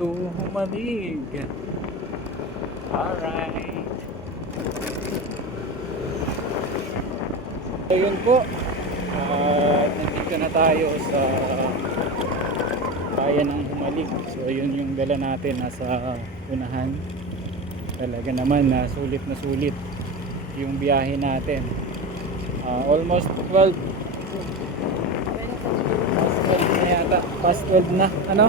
to Humalig. Alright. Ayun po. Nandito na tayo sa bayan ng Humalig. So ayun yung dala natin nasa unahan. Talaga naman na sulit yung biyahe natin. Almost 12. Past 12 na yata. Past 12 na. Ano?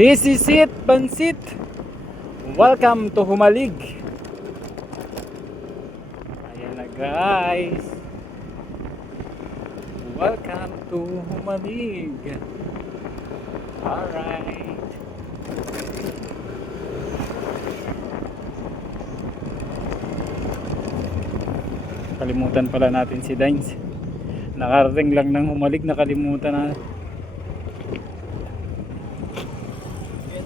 This is it, Bansit. Welcome to Humalig. Ayan na guys. Welcome to Humalig. Alright. Kalimutan pala natin si Dines. Nakarating lang ng Humalig, nakalimutan na.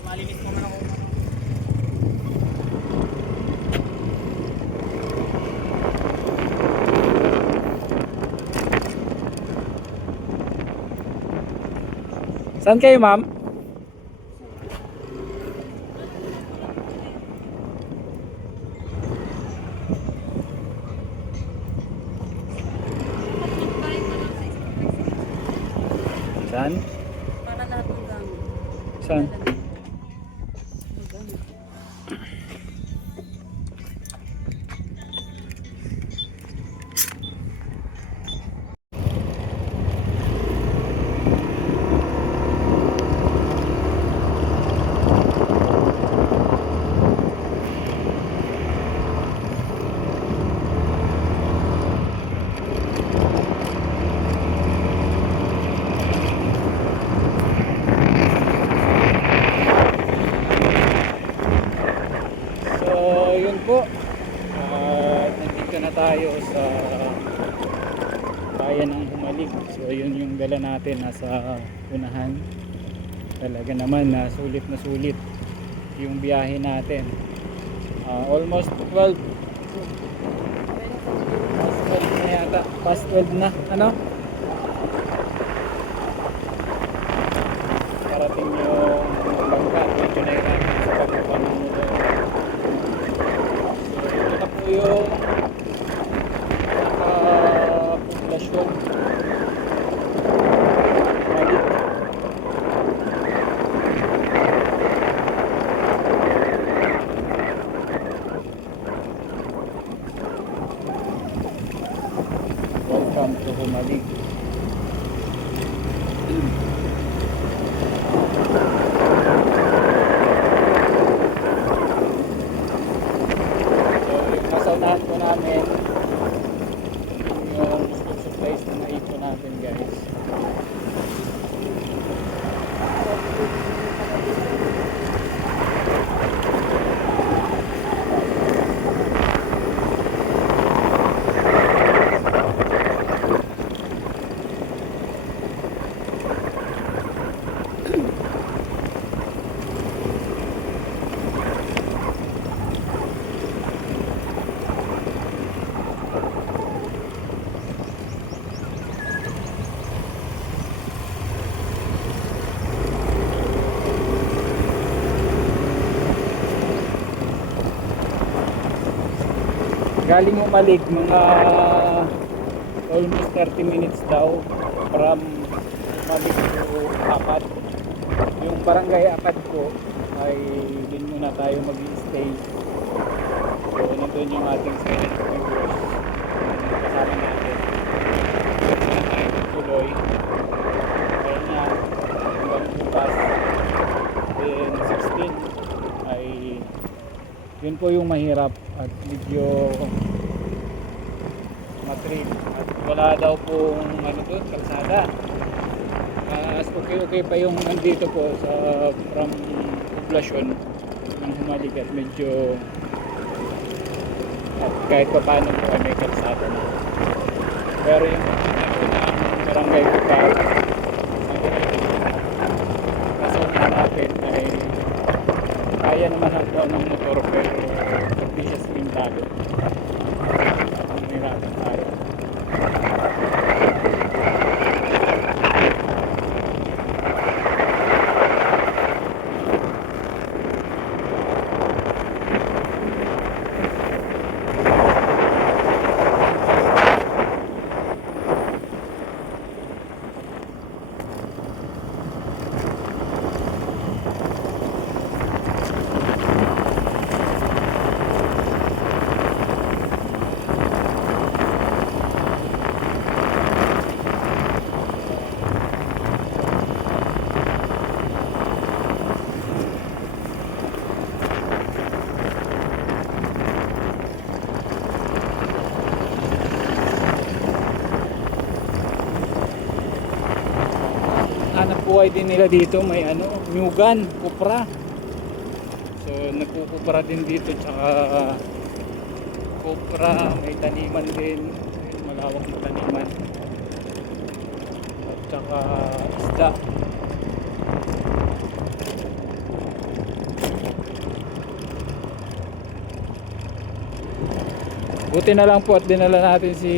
Malinis naman ako. Saan kayo, ma'am? Saan? Para lahat ng gamit. Saan? Po, nandito na tayo sa bayan ng Humalig. So yun yung dala natin nasa unahan. Talaga naman na sulit yung biyahe natin. Almost 12. Past 12 na yata. Past 12 na. Ano? Parating yung bangka. Medyo nahirapan sa pagpapanuno. Yung poblasyon Humalig. Welcome to Humalig. Unahan po namin yung school supplies na naipon natin guys. Galing Humalig mga almost 30 minutes daw from Humalig to Akad. Yung barangay Akad ko ay din muna tayo mag-i-stay. So nandun yung ating silent viewers kasama natin. Hindi na tayo tuloy. Kaya na hanggang bukas then 16 ay yun po yung mahirap at medyo street at wala daw pong ano doon, kalsada. Mas okay pa yung nandito po sa from poblasyon ng Humaligat, medyo at kahit pa paano po ay may kalsada na. Pero yung ng barangay ko pa kaso natin ay kaya naman ang po ng motor pero hindi siya simintado. Mahirapan tayo. Hanap buhay din nila dito, may ano, nyugan, kupra. So nagkukupra din dito, tsaka kupra, may taniman din, malawak na taniman. At tsaka isda. Buti na lang po at dinala natin si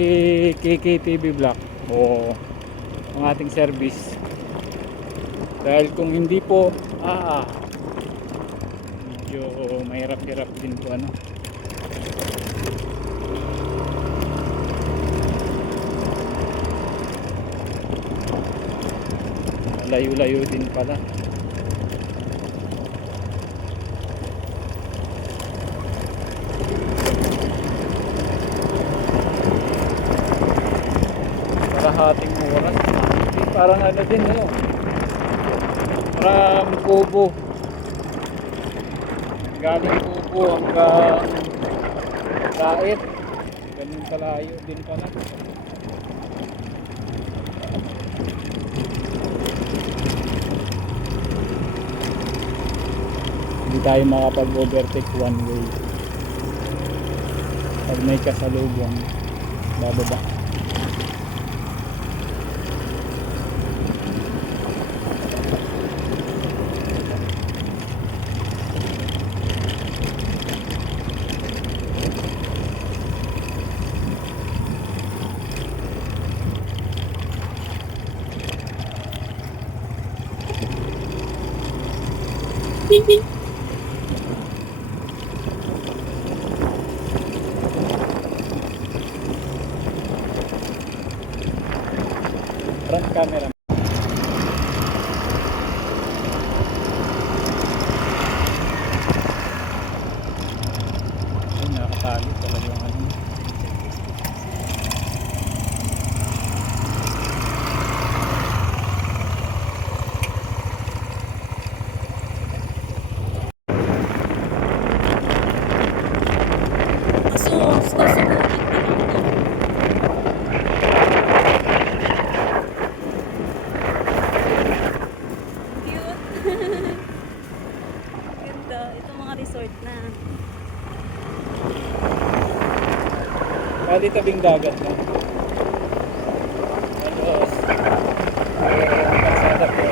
KKTV Vlog o ang ating service. Dahil kung hindi po, medyo mahirap-hirap din po ano. Layo-layo din pala. Kalahating oras. Parang ano din ano. Parang Kubo. Galing Kubo hanggang Dait. Ganun kalayo din pala. Hindi tayo makapag-overtake one way. Pag may kasalubong, bababa. Front camera. Ay, nakakatali talaga yung ano. Susubukan ko lang to. Cute. Ganda. Ito mga resort na. Bali tabing dagat na. Tapos, kalsada po.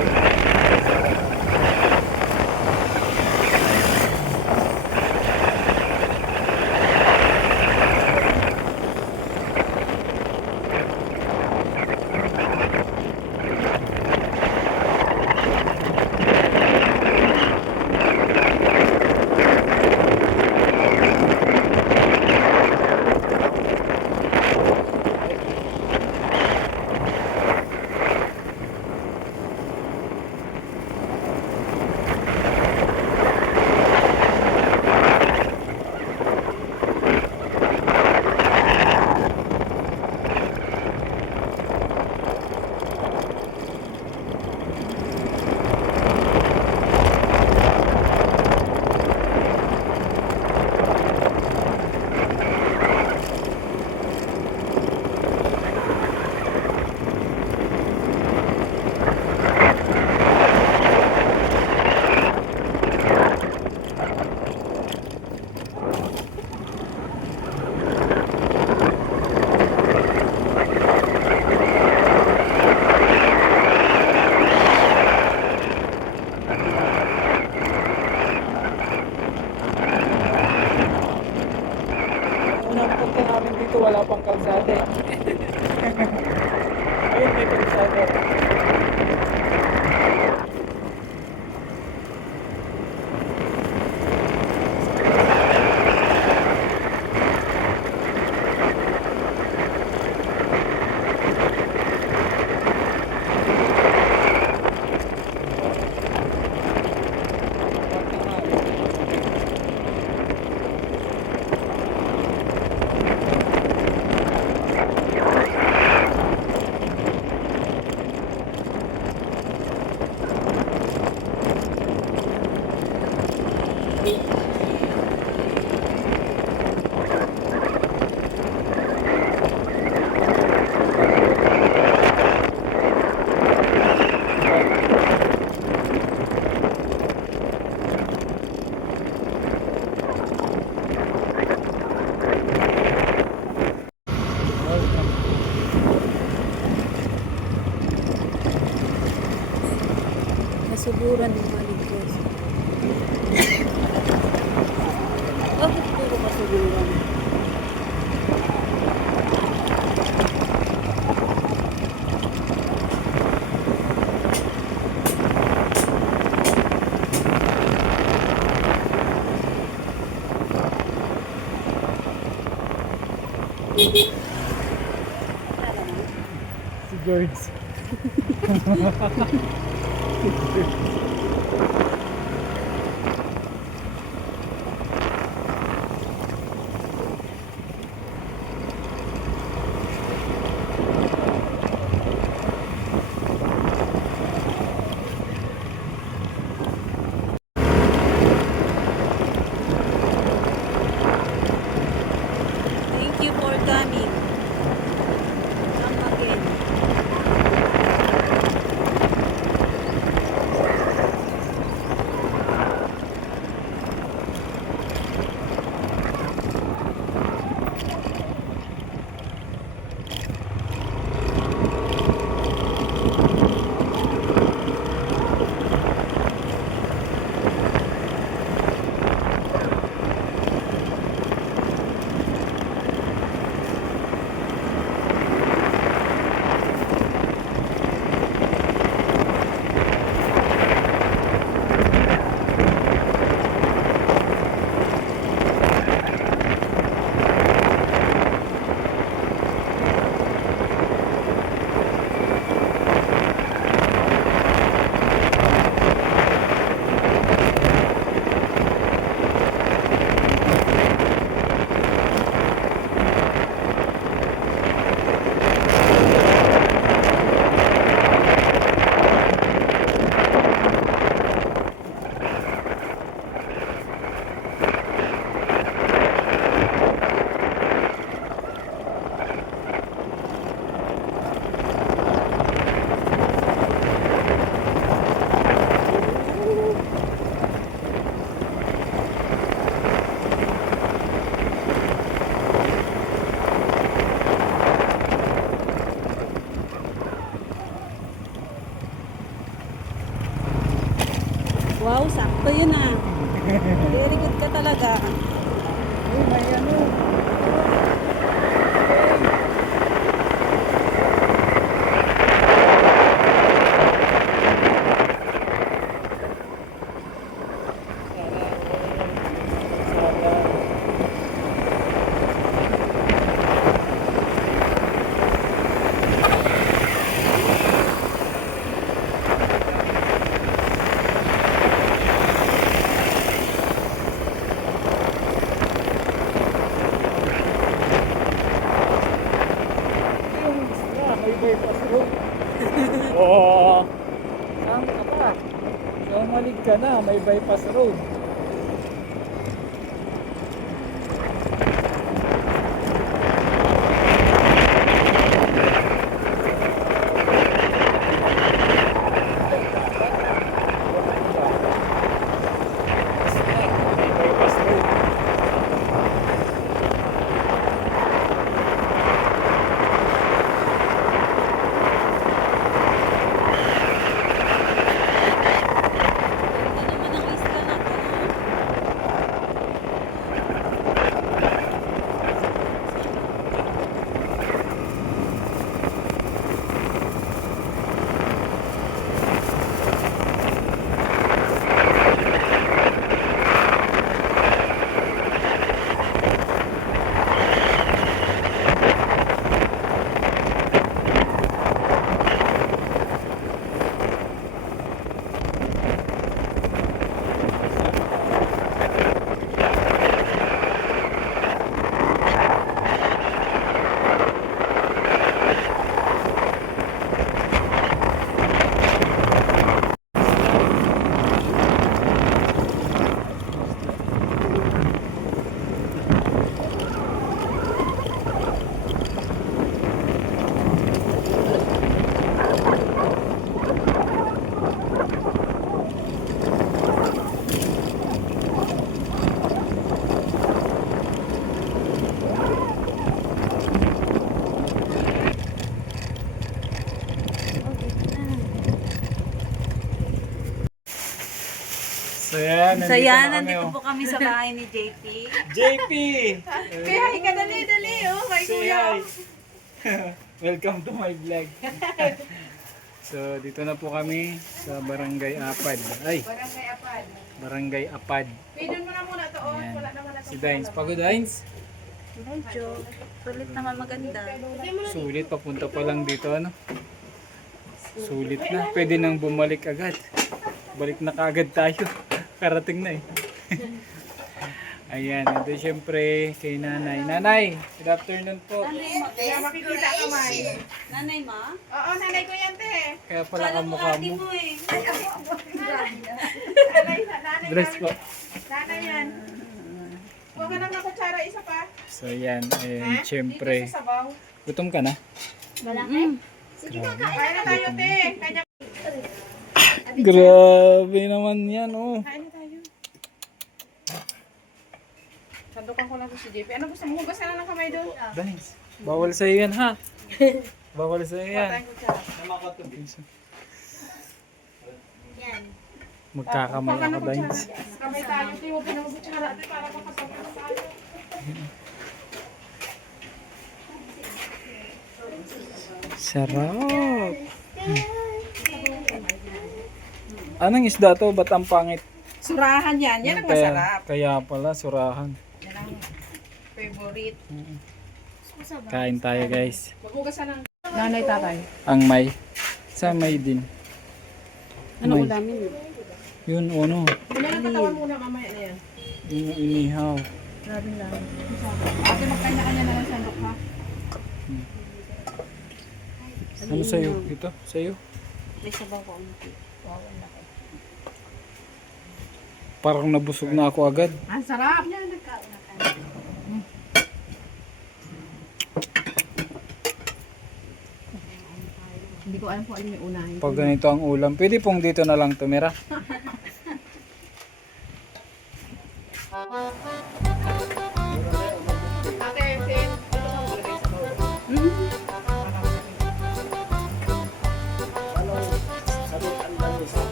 pang kalsada eh. Ayun, may kalsada. Nasuburan ng maligos. Bakit puro kasuburan? Si George. Thank you for coming. Come again. Wow, sakto yun ah. Very good ka talaga. Uy, may ano. Yung isla, may bypass road. Oo. Saan ka pa? So, malig ka na, may bypass road. May bypass road. Ganda naman ang isla na to. So yan, So nandito yan, na kami, nandito oh. po kami sa bahay ni JP. JP! Kaya hi ka, dali, dali. Oh, my Say kuya. hi! Welcome to my vlog. So dito na po kami sa Barangay Apad. Ay, Barangay Apad. Barangay Apad. Pidon mo na muna to. Oh. Ayan. Wala naman na Si Dines. Pagod Dines? Medyo sulit naman maganda. Sulit, papunta pa lang dito ano. Sulit na. Pwede nang bumalik agad. Balik na kaagad tayo. Karating na eh. Ayan, ito syempre kay nanay. Nanay, good afternoon po. Kaya makikita ka, May. Nanay ma? Oo, nanay ko yan, te. Kaya pala Kala mo kamukha ate mo. mo eh. Nanay Dress po. Nanay yan. Huwag ka nang nakutsara, isa pa. So yan, ayan, Ha? syempre. Dito sa sabaw. Gutom ka na? Kaya na tayo, te. Kanya. Grabe naman yan, oh. Kain na tayo. Sandukan ko lang to si JP. Ano gusto mo? Hugas ka na ng kamay doon. Dines, bawal sa'yo yan ha. Bawal sa'yo yan. Patayin ko siya. Magkakamay ako, Dines. Kamay tayo, te. Huwag ka nang kutsara, te. Para makasama na tayo. Sarap. Anong isda to? Ba't ang pangit? Surahan yan. Yan ang Kaya- masarap. Kaya pala, surahan. Yan ang favorite. Kain tayo guys. Maghugas ka ng... Nanay, tatay. Ang may. Sa may din. Ano May. ulamin yun? Yun, ano. Muna lang katawan muna, mamaya na yan. Yung inihaw. Ate, magkanya-kanya na lang sandok, ha? Ano sa'yo? Ito? Sa'yo? May sabaw ko. Parang nabusog na ako agad. Ang sarap! Hindi ko alam kung alin yung unahin. Pag ganito ang ulam, pwede pong dito na lang tumira. Ate, Sin, ito sa gulay sa bawah.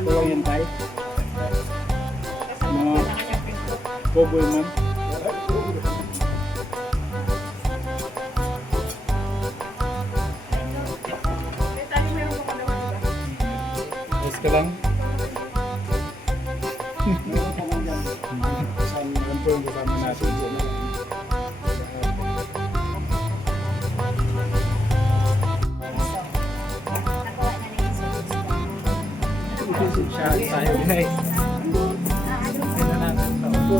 Kuya yan tayo. Mga bubble man. May tayo meron ko naman, diba? Ayos ka lang. Kasama natin dyan. Shout tayo guys. Tingnan natin to.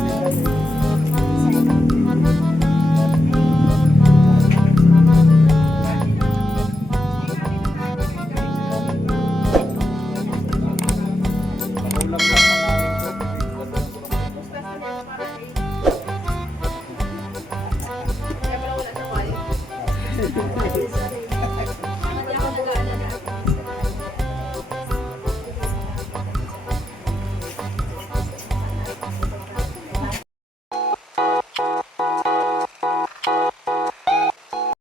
Ulam lang namin to. Kaya pala wala sa kwali.